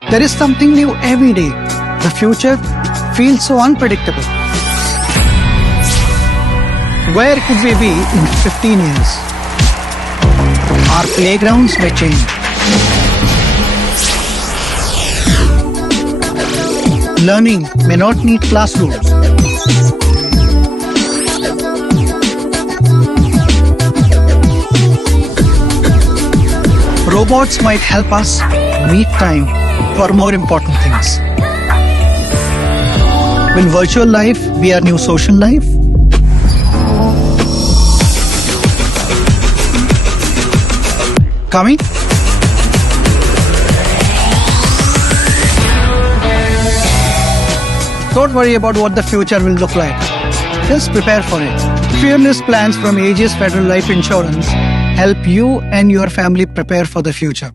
There is something new every day. The future feels so unpredictable. Where could we be in 15 years? Our playgrounds may change. Learning may not need classrooms. Robots might help us meet time for more important things. Will virtual life be our new social life? Coming? Don't worry about what the future will look like. Just prepare for it. Fearless plans from Aegis Federal Life Insurance help you and your family prepare for the future.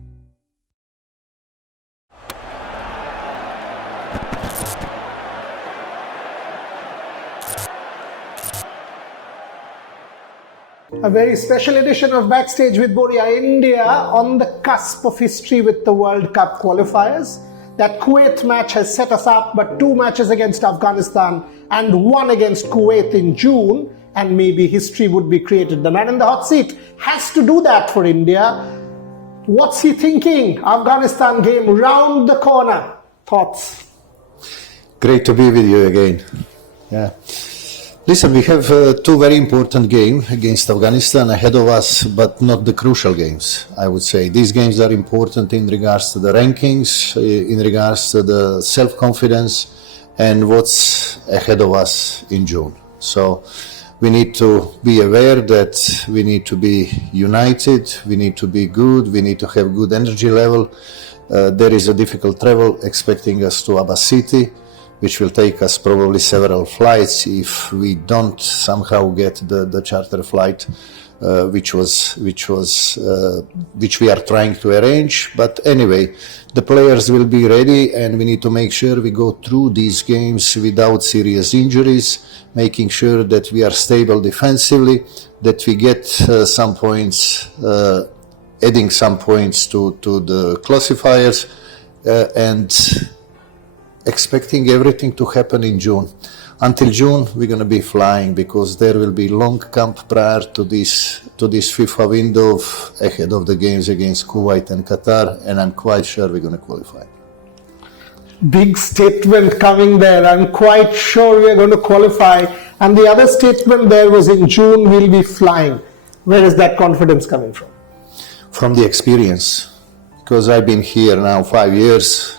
A very special edition of Backstage with Boria. India on the cusp of history with the World Cup Qualifiers. That Kuwait match has set us up, but 2 matches against Afghanistan and 1 against Kuwait in June, and maybe history would be created. The man in the hot seat has to do that for India. What's he thinking? Afghanistan game round the corner. Thoughts? Great to be with you again. Yeah. Listen, we have 2 very important games against Afghanistan ahead of us, but not the crucial games, I would say. These games are important in regards to the rankings, in regards to the self-confidence, and what's ahead of us in June. So we need to be aware that we need to be united, we need to be good, we need to have good energy level. There is a difficult travel expecting us to Abbas City, which will take us probably several flights if we don't somehow get the charter flight, which we are trying to arrange. But anyway, the players will be ready, and we need to make sure we go through these games without serious injuries, making sure that we are stable defensively, that we get some points, adding some points to the classifiers, and expecting everything to happen in June. Until June, we're going to be flying because there will be long camp prior to this FIFA window ahead of the games against Kuwait and Qatar, and I'm quite sure we're going to qualify. Big statement coming there. I'm quite sure we are going to qualify. And the other statement there was in June we'll be flying. Where is that confidence coming from? From the experience, because I've been here now 5 years.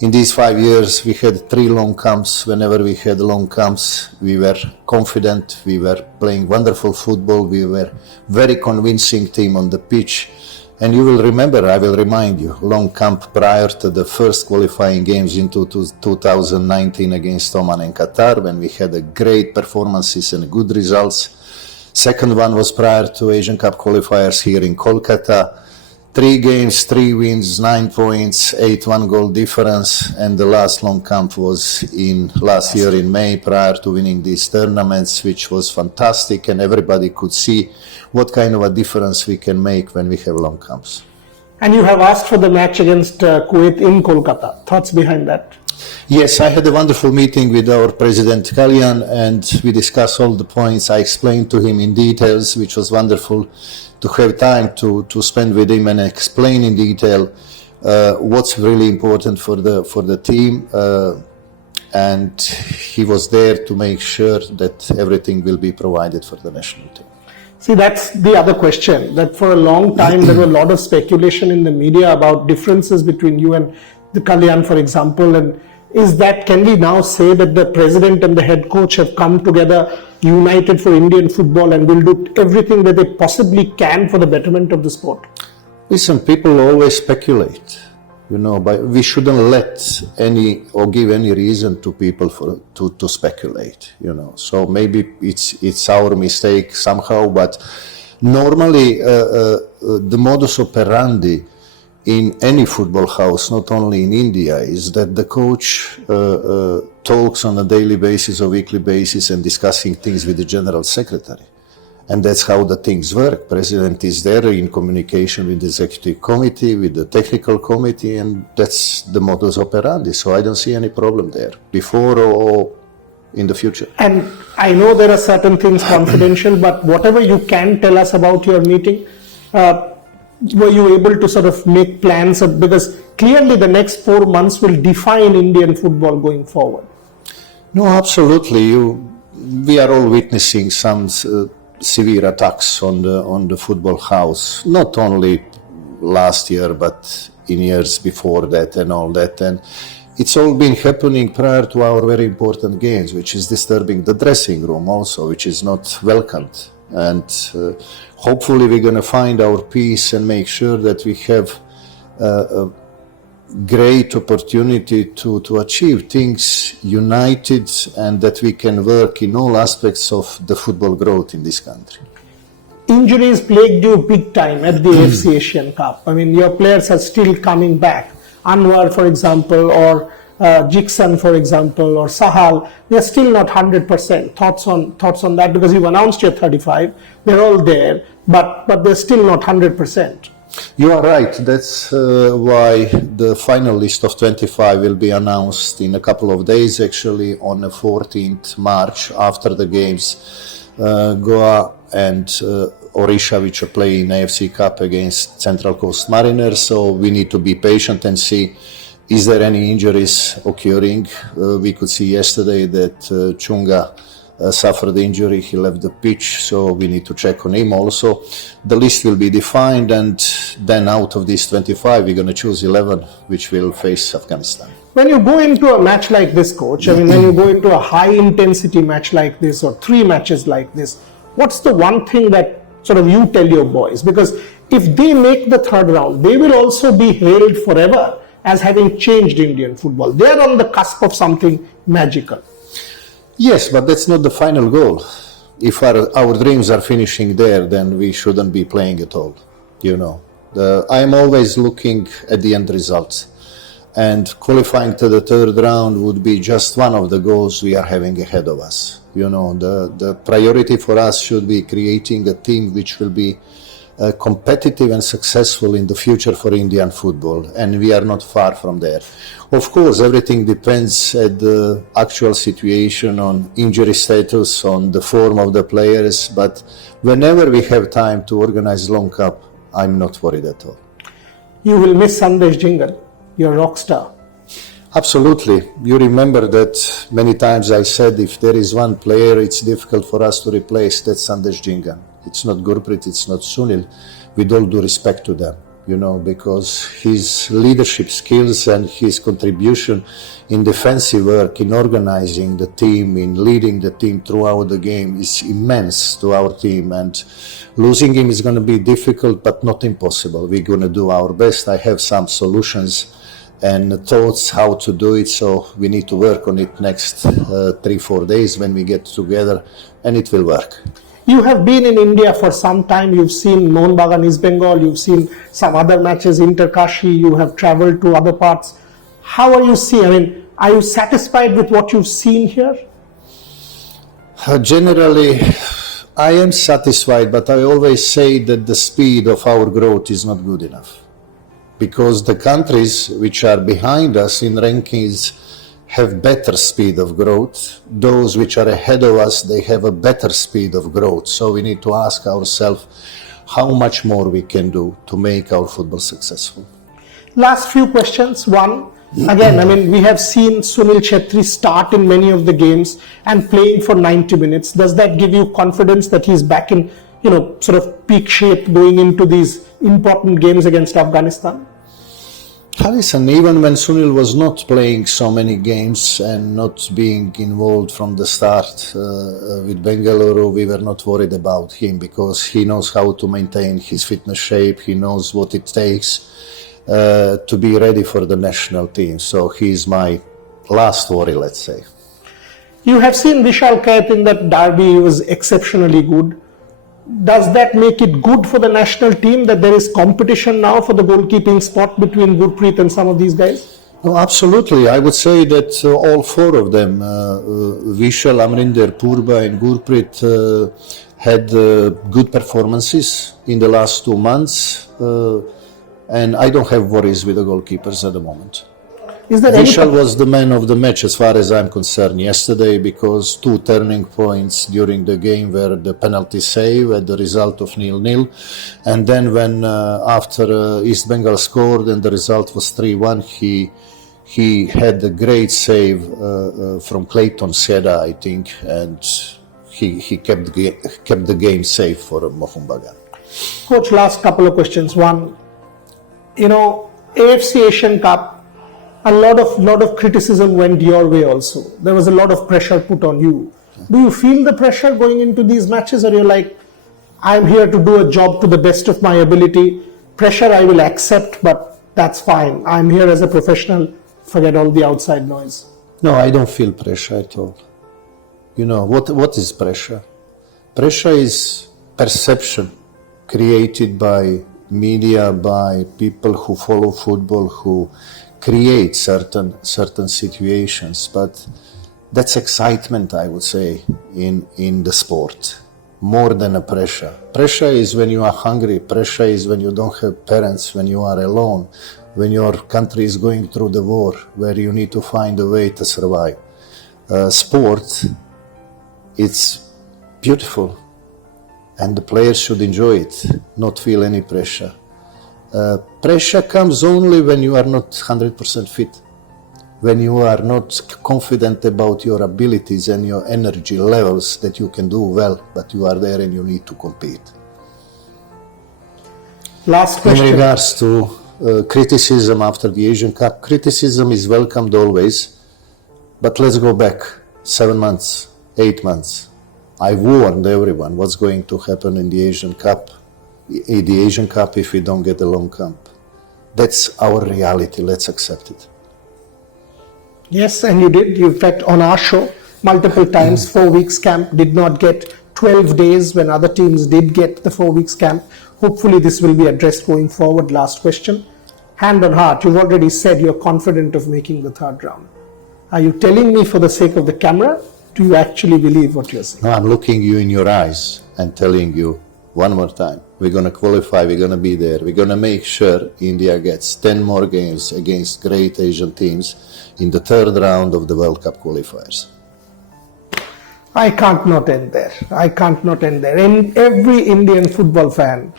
In these 5 years, we had 3 long camps. Whenever we had long camps, we were confident, we were playing wonderful football, we were very convincing team on the pitch. And you will remember, I will remind you, long camp prior to the first qualifying games in 2019 against Oman and Qatar, when we had a great performances and good results. Second one was prior to Asian Cup qualifiers here in Kolkata. 3 games, 3 wins, 9 points, 8 goal difference, and the last long camp was in last year in May prior to winning these tournaments, which was fantastic, and everybody could see what kind of a difference we can make when we have long camps. And you have asked for the match against Kuwait in Kolkata. Thoughts behind that? Yes, I had a wonderful meeting with our President Kalyan, and we discussed all the points. I explained to him in details, which was wonderful to have time to spend with him and explain in detail what's really important for the team, and he was there to make sure that everything will be provided for the national team. See, that's the other question, that for a long time there were a lot of speculation in the media about differences between you and the Kalyan, for example, and can we now say that the president and the head coach have come together united for Indian football and will do everything that they possibly can for the betterment of the sport? Listen, people always speculate, but we shouldn't let give any reason to people to speculate, So maybe it's our mistake somehow, but normally the modus operandi in any football house, not only in India, is that the coach talks on a daily basis or weekly basis and discussing things with the general secretary. And that's how the things work. President is there in communication with the executive committee, with the technical committee, and that's the modus operandi. So I don't see any problem there, before or in the future. And I know there are certain things confidential, but whatever you can tell us about your meeting, were you able to sort of make plans? Because clearly the next 4 months will define Indian football going forward. No, absolutely. We are all witnessing some severe attacks on the football house, not only last year, but in years before that and all that. And it's all been happening prior to our very important games, which is disturbing the dressing room also, which is not welcomed. And hopefully we're going to find our peace and make sure that we have a great opportunity to achieve things united, and that we can work in all aspects of the football growth in this country. Injuries plagued you big time at the AFC Asian Cup. I mean, your players are still coming back. Anwar, for example, or Jikson, for example, or Sahal, they're still not 100%. Thoughts on that? Because you've announced you're 35, they're all there, but they're still not 100%. You are right. That's why the final list of 25 will be announced in a couple of days, actually on the 14th March, after the games. Goa and Orisha, which are playing AFC Cup against Central Coast Mariners. So we need to be patient and see, is there any injuries occurring? We could see yesterday that Chunga suffered injury, he left the pitch, so we need to check on him also. The list will be defined, and then out of these 25, we're going to choose 11 which will face Afghanistan. When you go into a match like this, coach, I mean, when you go into a high intensity match like this, or 3 matches like this, what's the one thing that sort of you tell your boys? Because if they make the third round, they will also be hailed forever as having changed Indian football. They're on the cusp of something magical. Yes, but that's not the final goal. If our dreams are finishing there, then we shouldn't be playing at all. You know, I'm always looking at the end results, and qualifying to the third round would be just one of the goals we are having ahead of us. You know, the priority for us should be creating a team which will be competitive and successful in the future for Indian football, and we are not far from there. Of course, everything depends at the actual situation, on injury status, on the form of the players, but whenever we have time to organize long cup, I'm not worried at all. You will miss Sandesh Jhingan, your rock star. Absolutely. You remember that many times I said, if there is one player it's difficult for us to replace, that's Sandesh Jhingan. It's not Gurpreet, it's not Sunil, with all due respect to them, you know, because his leadership skills and his contribution in defensive work, in organizing the team, in leading the team throughout the game is immense to our team, and losing him is going to be difficult but not impossible. We're going to do our best. I have some solutions and thoughts how to do it, so we need to work on it next 3-4 days when we get together, and it will work. You have been in India for some time. You've seen Mohun Bagan, East Bengal. You've seen some other matches, Inter-Kashi. You have traveled to other parts. How are you seeing? I mean, are you satisfied with what you've seen here? Generally, I am satisfied, but I always say that the speed of our growth is not good enough, because the countries which are behind us in rankings have better speed of growth. Those which are ahead of us, they have a better speed of growth. So we need to ask ourselves how much more we can do to make our football successful. Last few questions. One, again, I mean, we have seen Sunil Chhetri start in many of the games and playing for 90 minutes. Does that give you confidence that he's back in, you know, sort of peak shape going into these important games against Afghanistan? Listen, even when Sunil was not playing so many games and not being involved from the start with Bengaluru, we were not worried about him, because he knows how to maintain his fitness shape. He knows what it takes to be ready for the national team. So he's my last worry, let's say. You have seen Vishal Kait in that derby. He was exceptionally good. Does that make it good for the national team that there is competition now for the goalkeeping spot between Gurpreet and some of these guys? No, absolutely. I would say that all 4 of them, Vishal, Amrinder, Purba and Gurpreet, had good performances in the last 2 months, and I don't have worries with the goalkeepers at the moment. Is there Vishal was the man of the match as far as I'm concerned yesterday, because 2 turning points during the game were the penalty save at the result of 0-0, and then when after East Bengal scored and the result was 3-1, he had a great save from Clayton Seda, I think, and he kept the game safe for Mohun Bagan. Coach, last couple of questions. One, AFC Asian Cup, a lot of criticism went your way also. There was a lot of pressure put on you. Do you feel the pressure going into these matches, or you're like, I'm here to do a job to the best of my ability. Pressure I will accept, but that's fine. I'm here as a professional. Forget all the outside noise. No, I don't feel pressure at all. What is pressure? Pressure is perception created by media, by people who follow football, who create certain situations, but that's excitement, I would say, in the sport, more than a pressure. Pressure is when you are hungry. Pressure is when you don't have parents, when you are alone, when your country is going through the war, where you need to find a way to survive. Sport, it's beautiful, and the players should enjoy it, not feel any pressure. Pressure comes only when you are not 100% fit, when you are not confident about your abilities and your energy levels that you can do well, but you are there and you need to compete. Last question. In regards to criticism after the Asian Cup, criticism is welcomed always, but let's go back 7 months, 8 months. I warned everyone what's going to happen in the Asian Cup. If we don't get a long camp. That's our reality. Let's accept it. Yes, and you did. In fact, on our show, multiple times, 4 weeks camp did not get 12 days when other teams did get the 4 weeks camp. Hopefully this will be addressed going forward. Last question. Hand on heart, you've already said you're confident of making the 3rd round. Are you telling me for the sake of the camera? Do you actually believe what you're saying? No, I'm looking you in your eyes and telling you one more time, we're going to qualify, we're going to be there. We're going to make sure India gets 10 more games against great Asian teams in the 3rd round of the World Cup Qualifiers. I can't not end there. And every Indian football fan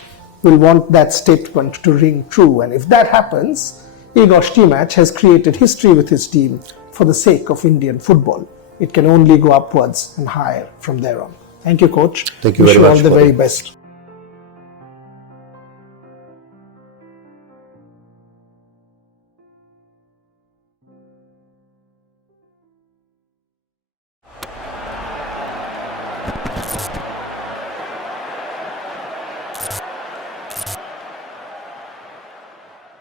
will want that statement to ring true. And if that happens, Igor Stimac has created history with his team for the sake of Indian football. It can only go upwards and higher from there on. Thank you, Coach. Thank you very much. Wish you all the very best.